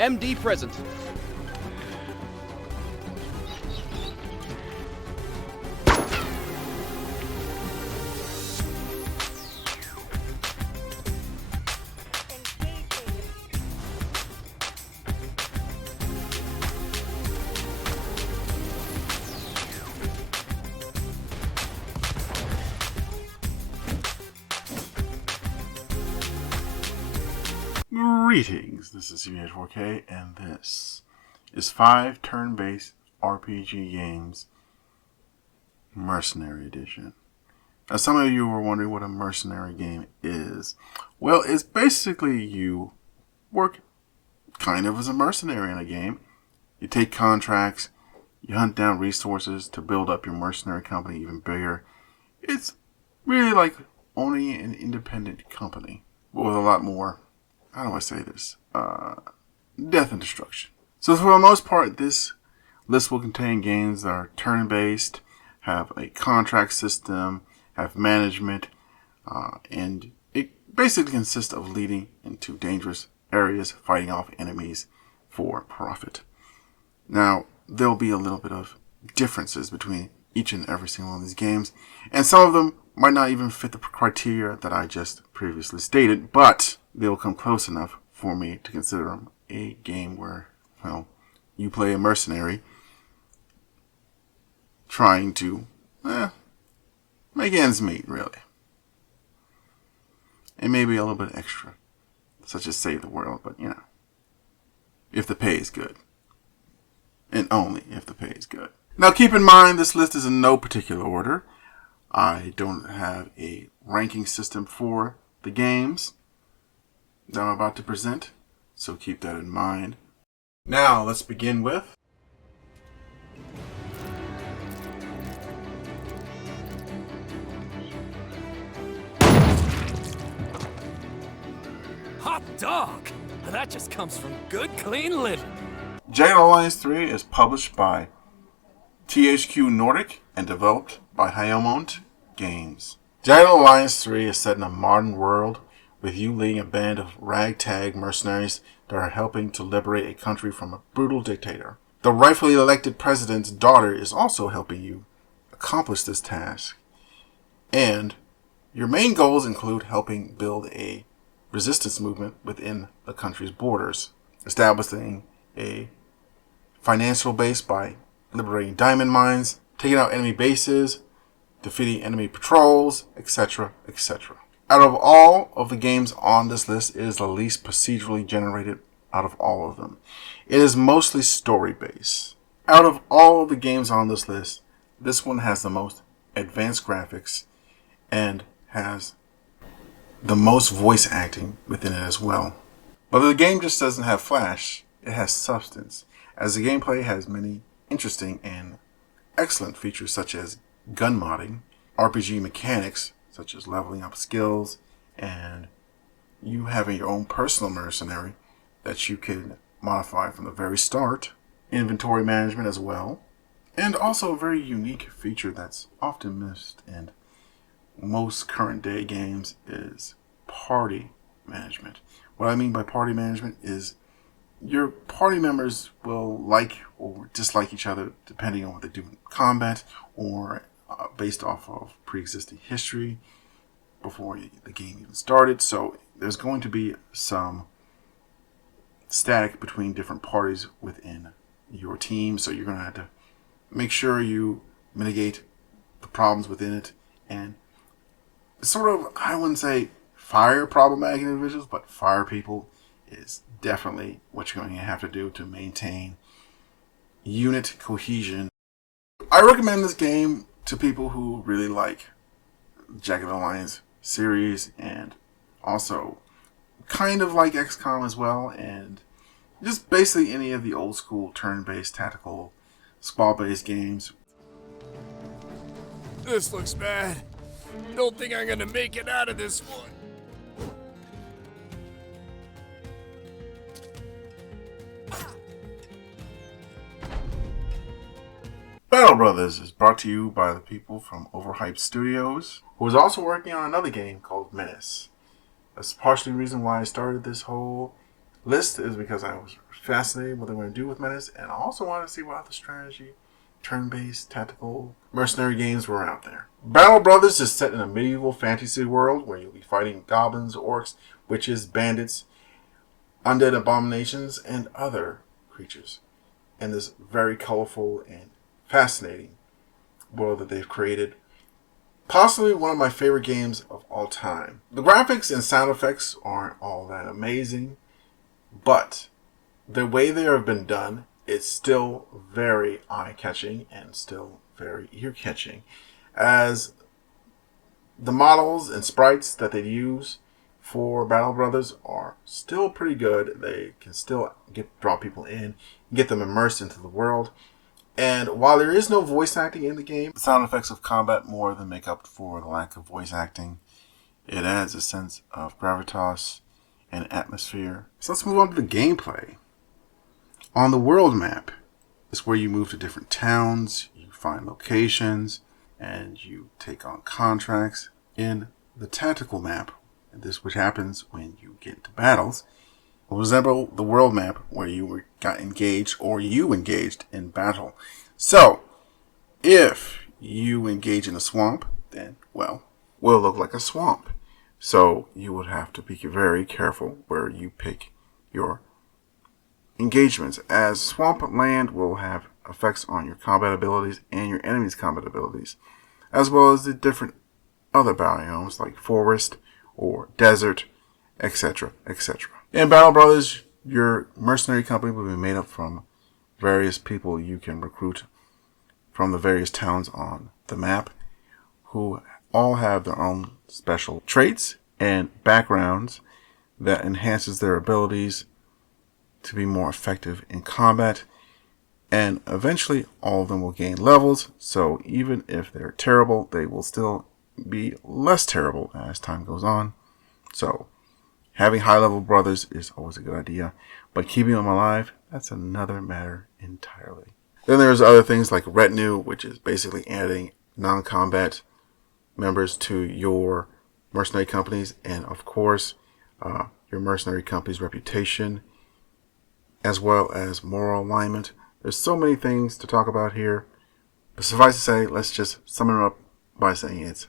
MD present. Greetings, this is CBH4K, and this is 5 turn-based RPG games, Mercenary Edition. Now, some of you were wondering what a Mercenary game is. Well, it's basically you work kind of as a mercenary in a game. You take contracts, you hunt down resources to build up your mercenary company even bigger. It's really like owning an independent company, but with a lot more, how do I say this? Death and destruction. So for the most part, this list will contain games that are turn-based, have a contract system, have management, and it basically consists of leading into dangerous areas, fighting off enemies for profit. Now, there'll be a little bit of differences between each and every single one of these games, and some of them might not even fit the criteria that I just previously stated, but they'll come close enough for me to consider them a game where, well, you play a mercenary trying to make ends meet, really. And maybe a little bit extra, such as save the world, but, if the pay is good. And only if the pay is good. Now, keep in mind, this list is in no particular order. I don't have a ranking system for the games that I'm about to present, so keep that in mind. Now, let's begin with Hot dog! That just comes from good, clean living. Jagged Alliance 3 is published by THQ Nordic and developed by Hayamont Games. Jagged Alliance 3 is set in a modern world with you leading a band of ragtag mercenaries that are helping to liberate a country from a brutal dictator. The rightfully elected president's daughter is also helping you accomplish this task. And your main goals include helping build a resistance movement within the country's borders, establishing a financial base by liberating diamond mines, taking out enemy bases, defeating enemy patrols, etc., etc. Out of all of the games on this list, it is the least procedurally generated out of all of them. It is mostly story-based. Out of all of the games on this list, this one has the most advanced graphics and has the most voice acting within it as well. But the game just doesn't have flash, it has substance, as the gameplay has many interesting and excellent features such as gun modding, RPG mechanics such as leveling up skills, and you having your own personal mercenary that you can modify from the very start, inventory management as well, and also a very unique feature that's often missed in most current day games is party management. What I mean by party management is your party members will like or dislike each other depending on what they do in combat or based off of pre-existing history before the game even started. So there's going to be some static between different parties within your team. So you're going to have to make sure you mitigate the problems within it and sort of, I wouldn't say fire problematic individuals, but fire people is definitely what you're going to have to do to maintain unit cohesion. I recommend this game to people who really like Jagged Alliance series and also kind of like XCOM as well, and just basically any of the old school turn-based tactical squad-based games. This looks bad. Don't think I'm gonna make it out of this one. Battlebrothers is brought to you by the people from Overhyped Studios, who is also working on another game called Menace. That's partially the reason why I started this whole list is because I was fascinated what they were going to do with Menace, and I also wanted to see what other strategy, turn-based, tactical, mercenary games were out there. Battlebrothers is set in a medieval fantasy world where you'll be fighting goblins, orcs, witches, bandits, undead abominations, and other creatures in this very colorful and fascinating world that they've created. Possibly one of my favorite games of all time. The graphics and sound effects aren't all that amazing, but the way they have been done is still very eye-catching and still very ear-catching, as the models and sprites that they use for Battle Brothers are still pretty good. They can still draw people in, get them immersed into the world. And while there is no voice acting in the game, the sound effects of combat more than make up for the lack of voice acting. It adds a sense of gravitas and atmosphere. So let's move on to the gameplay. On the world map is where you move to different towns, you find locations, and you take on contracts. In the tactical map, this which happens when you get into battles, will resemble the world map where you got engaged or you engaged in battle. So, if you engage in a swamp, then, well, will look like a swamp. So, you would have to be very careful where you pick your engagements, as swamp land will have effects on your combat abilities and your enemy's combat abilities, as well as the different other biomes like forest or desert, etc., etc. In Battle Brothers, your mercenary company will be made up from various people you can recruit from the various towns on the map, who all have their own special traits and backgrounds that enhances their abilities to be more effective in combat. And eventually all of them will gain levels, so even if they're terrible, they will still be less terrible as time goes on. So having high-level brothers is always a good idea, but keeping them alive, that's another matter entirely. Then there's other things like retinue, which is basically adding non-combat members to your mercenary companies, and of course, your mercenary company's reputation, as well as moral alignment. There's so many things to talk about here, but suffice to say, let's just sum it up by saying it's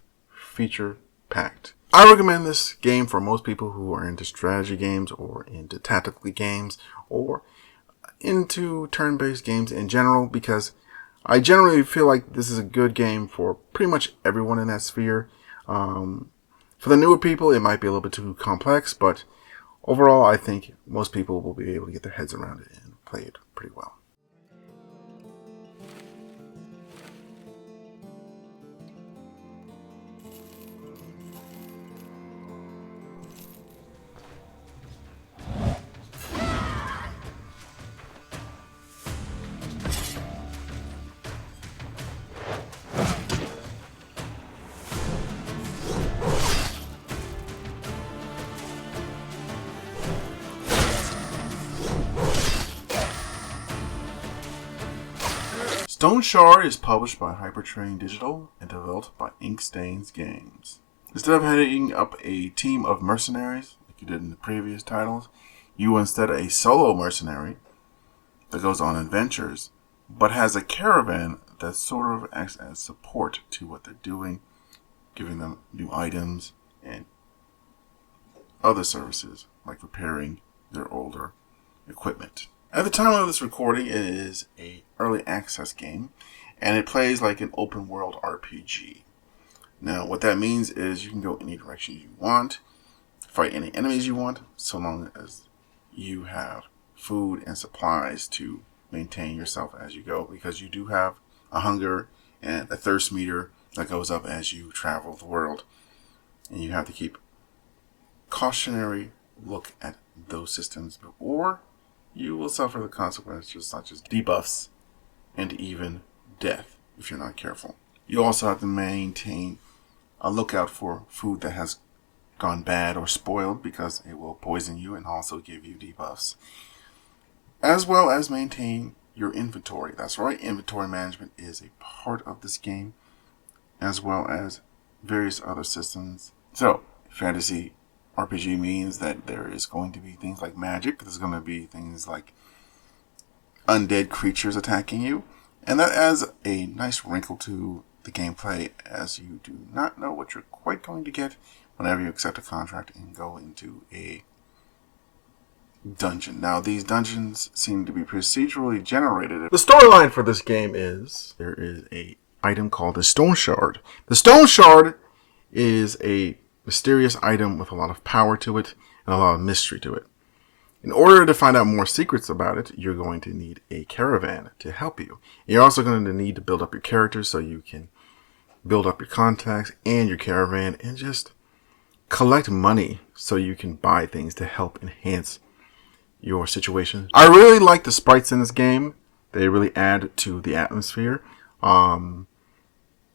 feature-packed. I recommend this game for most people who are into strategy games or into tactical games or into turn-based games in general, because I generally feel like this is a good game for pretty much everyone in that sphere. For the newer people, it might be a little bit too complex, but overall, I think most people will be able to get their heads around it and play it pretty well. Stoneshard is published by Hypertrain Digital and developed by Inkstains Games. Instead of heading up a team of mercenaries, like you did in the previous titles, you are instead a solo mercenary that goes on adventures, but has a caravan that sort of acts as support to what they're doing, giving them new items and other services, like repairing their older equipment. At the time of this recording, it is an early access game, and it plays like an open world RPG. Now, what that means is you can go any direction you want, fight any enemies you want, so long as you have food and supplies to maintain yourself as you go, because you do have a hunger and a thirst meter that goes up as you travel the world, and you have to keep cautionary look at those systems, or you will suffer the consequences such as debuffs and even death if you're not careful. You also have to maintain a lookout for food that has gone bad or spoiled, because it will poison you and also give you debuffs. As well as maintain your inventory. That's right, inventory management is a part of this game, as well as various other systems. So, fantasy RPG means that there is going to be things like magic. There's going to be things like undead creatures attacking you. And that adds a nice wrinkle to the gameplay, as you do not know what you're quite going to get whenever you accept a contract and go into a dungeon. Now, these dungeons seem to be procedurally generated. The storyline for this game is there is a item called the Stoneshard. The Stoneshard is a mysterious item with a lot of power to it and a lot of mystery to it. In order to find out more secrets about it, you're going to need a caravan to help you. You're also going to need to build up your characters so you can build up your contacts and your caravan and just collect money so you can buy things to help enhance your situation. I really like the sprites in this game. They really add to the atmosphere.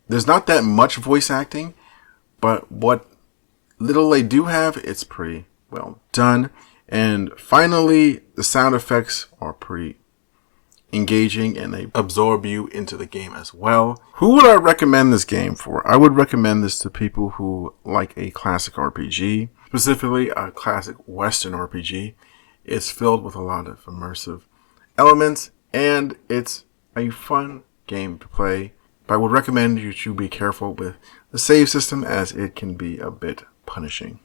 There's not that much voice acting, but what little they do have, it's pretty well done. And finally, the sound effects are pretty engaging and they absorb you into the game as well. Who would I recommend this game for? I would recommend this to people who like a classic RPG, specifically a classic Western RPG. It's filled with a lot of immersive elements and it's a fun game to play. But I would recommend you be careful with the save system as it can be a bit punishing.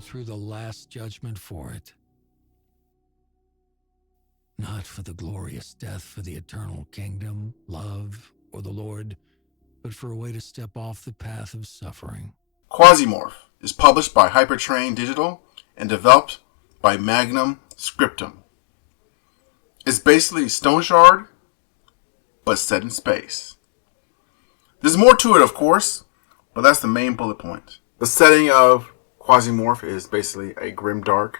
Through the last judgment for it. Not for the glorious death for the eternal kingdom, love, or the Lord, but for a way to step off the path of suffering. Quasimorph is published by Hypertrain Digital and developed by Magnum Scriptum. It's basically Stoneshard, but set in space. There's more to it, of course, but that's the main bullet point. The setting of Quasimorph is basically a grimdark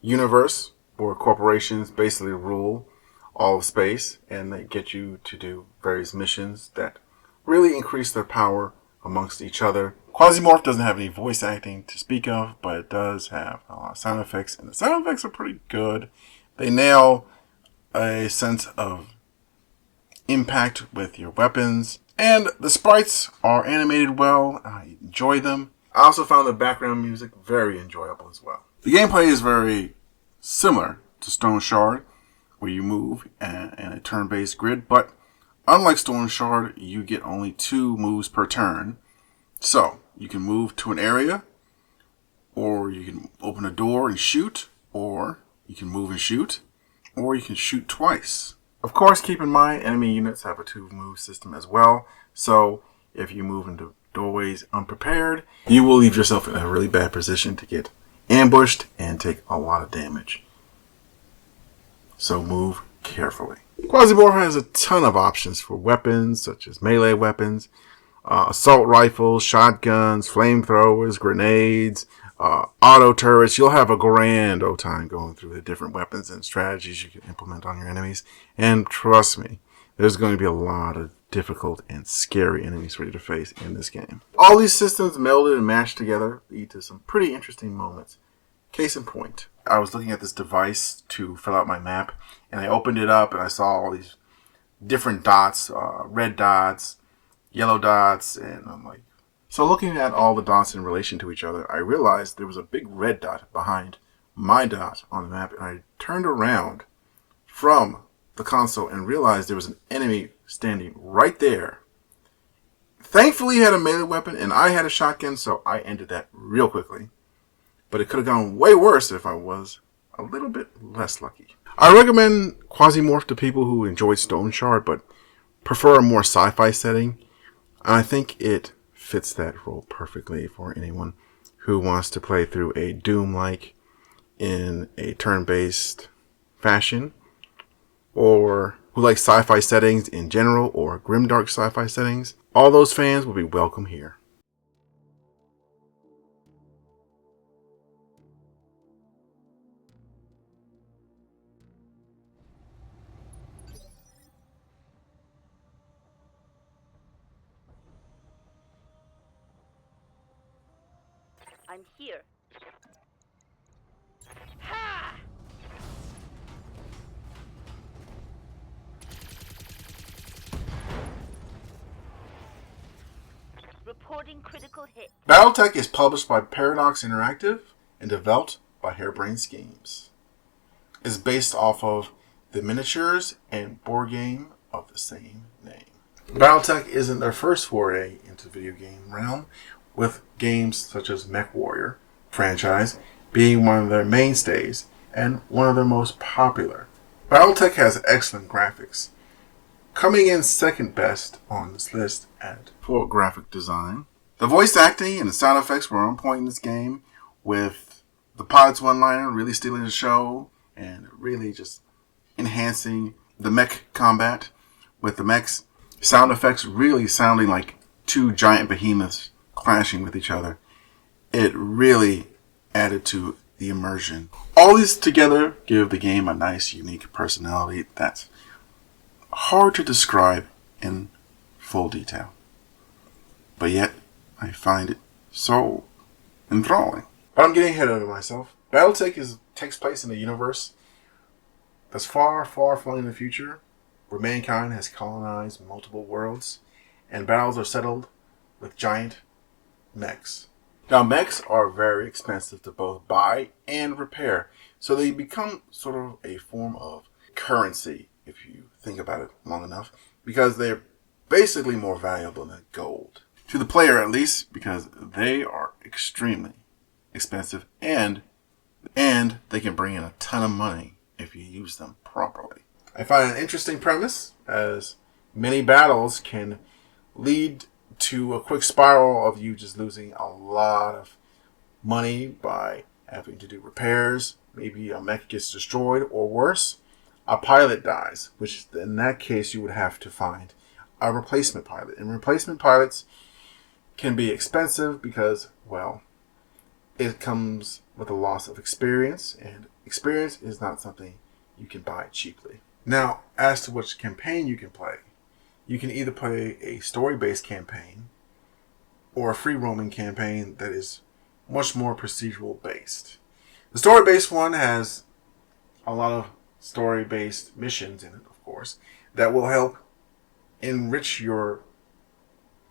universe where corporations basically rule all of space and they get you to do various missions that really increase their power amongst each other. Quasimorph doesn't have any voice acting to speak of, but it does have a lot of sound effects, and the sound effects are pretty good. They nail a sense of impact with your weapons, and the sprites are animated well. I enjoy them. I also found the background music very enjoyable as well. The gameplay is very similar to Stoneshard, where you move in a turn-based grid, but unlike Stoneshard, you get only 2 moves per turn. So, you can move to an area, or you can open a door and shoot, or you can move and shoot, or you can shoot twice. Of course, keep in mind, enemy units have a 2-move system as well, so if you move into doorways unprepared, you will leave yourself in a really bad position to get ambushed and take a lot of damage. So move carefully. Quasimorph has a ton of options for weapons, such as melee weapons, assault rifles, shotguns, flamethrowers, grenades, auto turrets. You'll have a grand old time going through the different weapons and strategies you can implement on your enemies. And trust me, there's going to be a lot of difficult and scary enemies for you to face in this game. All these systems melded and mashed together lead to some pretty interesting moments. Case in point, I was looking at this device to fill out my map, and I opened it up and I saw all these different dots, red dots, yellow dots, and I'm like, so looking at all the dots in relation to each other, I realized there was a big red dot behind my dot on the map, and I turned around from the console and realized there was an enemy standing right there. Thankfully, he had a melee weapon and I had a shotgun, so I ended that real quickly. But it could have gone way worse if I was a little bit less lucky. I recommend Quasimorph to people who enjoyed Stoneshard but prefer a more sci-fi setting. I think it fits that role perfectly for anyone who wants to play through a Doom-like in a turn-based fashion, or who like sci-fi settings in general, or grimdark sci-fi settings. All those fans will be welcome here. I'm here. Ha! Recording critical hit. BattleTech is published by Paradox Interactive and developed by Harebrained Schemes. It's based off of the miniatures and board game of the same name. BattleTech isn't their first foray into the video game realm, with games such as MechWarrior franchise being one of their mainstays and one of their most popular. BattleTech has excellent graphics, coming in second best on this list for graphic design. The voice acting and the sound effects were on point in this game, with the pilot's one-liner really stealing the show and really just enhancing the mech combat, with the mech's sound effects really sounding like two giant behemoths clashing with each other. It really added to the immersion. All these together give the game a nice, unique personality that's hard to describe in full detail. But yet, I find it so enthralling. But I'm getting ahead of myself. BattleTech takes place in a universe that's far, far flung in the future, where mankind has colonized multiple worlds, and battles are settled with giant mechs. Now, mechs are very expensive to both buy and repair, so they become sort of a form of currency, if you think about it long enough, because they're basically more valuable than gold. To the player, at least, because they are extremely expensive, and they can bring in a ton of money if you use them properly. I find an interesting premise, as many battles can lead to a quick spiral of you just losing a lot of money by having to do repairs. Maybe a mech gets destroyed, or worse, a pilot dies, which in that case you would have to find a replacement pilot. And replacement pilots can be expensive because, well, it comes with a loss of experience, and experience is not something you can buy cheaply. Now, as to which campaign you can play, you can either play a story-based campaign or a free-roaming campaign that is much more procedural-based. The story-based one has a lot of story-based missions in it, of course, that will help enrich your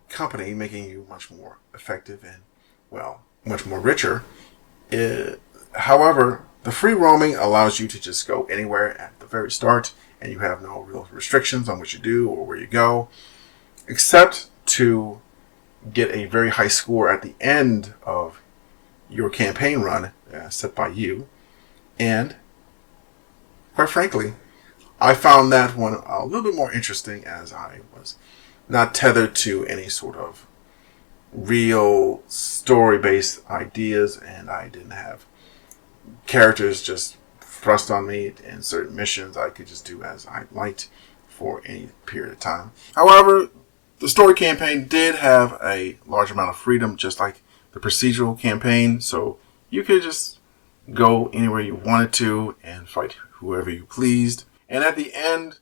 company, making you much more effective and, well, much more richer. However, the free roaming allows you to just go anywhere at the very start, and you have no real restrictions on what you do or where you go, except to get a very high score at the end of your campaign run set by you. And quite frankly, I found that one a little bit more interesting, as I was not tethered to any sort of real story-based ideas, and I didn't have characters just thrust on me in certain missions. I could just do as I liked for any period of time. However, the story campaign did have a large amount of freedom, just like the procedural campaign, so you could just go anywhere you wanted to and fight whoever you pleased. And at the end,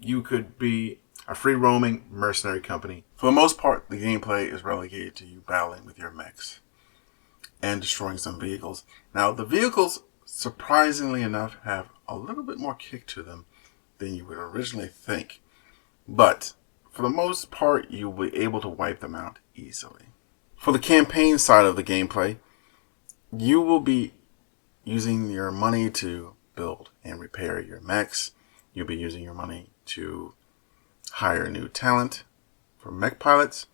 you could be a free-roaming mercenary company. For the most part, the gameplay is relegated to you battling with your mechs and destroying some vehicles. Now, the vehicles, surprisingly enough, have a little bit more kick to them than you would originally think. But for the most part, you'll be able to wipe them out easily. For the campaign side of the gameplay, you will be using your money to build and repair your mechs. You'll be using your money to hire new talent for mech pilots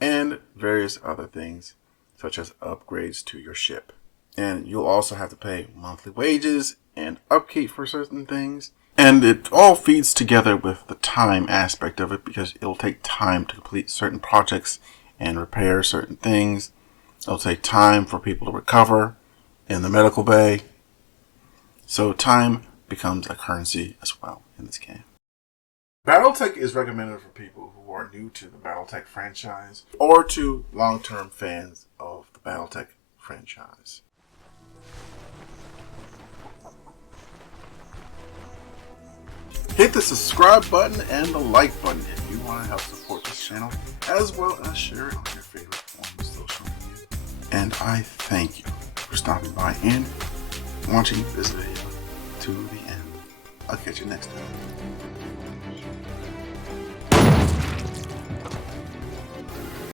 and various other things, such as upgrades to your ship. And you'll also have to pay monthly wages and upkeep for certain things. And it all feeds together with the time aspect of it, because it'll take time to complete certain projects and repair certain things. It'll take time for people to recover in the medical bay. So time becomes a currency as well in this game. BattleTech is recommended for people who are new to the BattleTech franchise or to long-term fans of the BattleTech franchise. Hit the subscribe button and the like button if you want to help support this channel, as well as share it on your favorite forms of social media. And I thank you for stopping by and watching this video to the end. I'll catch you next time.